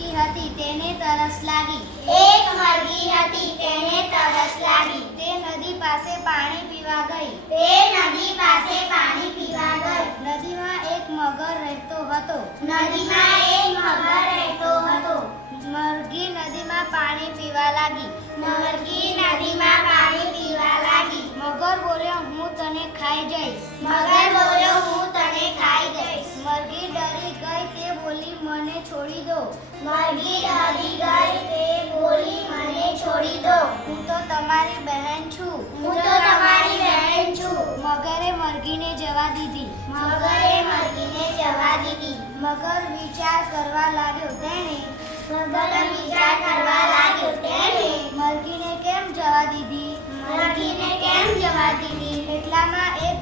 મરઘી હતી તેને તરસ લાગી. એક મરઘી હતી તેને તરસ લાગી. તે નદી પાસે પાણી પીવા ગઈ. તે નદી પાસે પાણી પીવા ગઈ. નદીમાં એક મગર રહેતો હતો. નદીમાં એક મગર રહેતો હતો. મરઘી નદીમાં પાણી પીવા લાગી. મરઘી નદીમાં પાણી પીવા લાગી. મગર બોલ્યો હું તને ખાઈ જઈશ. મગર મને છોડી દો. મારી દાદી ગઈ તે બોલી મને છોડી દો. હું તો તમારી બહેન છું. હું તો તમારી બહેન છું. મગરે મરઘીને જવા દીધી. મગરે મરઘીને જવા દીધી. મગર વિચાર કરવા લાગ્યો તેણે. મગર વિચાર કરવા લાગ્યો તેણે. મરઘીને કેમ જવા દીધી? મરઘીને કેમ જવા દીધી? એટલામાં એક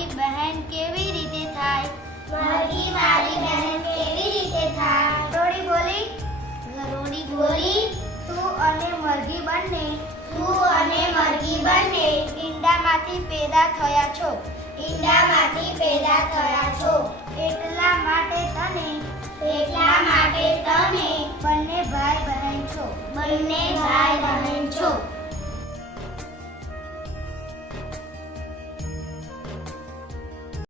મારી બહેન કેવી રીતે થાય? મારી મારી બહેન કેવી રીતે થાય? ઘરોડી બોલી. ઘરોડી બોલી તું અને મરઘી બંને તું અને મરઘી બંને ઈંડામાંથી પેદા થયા છો. ઈંડામાંથી પેદા થયા છો. એટલા માટે તને એટલા માટે તમે બંને ભાઈ બહેન છો. બંને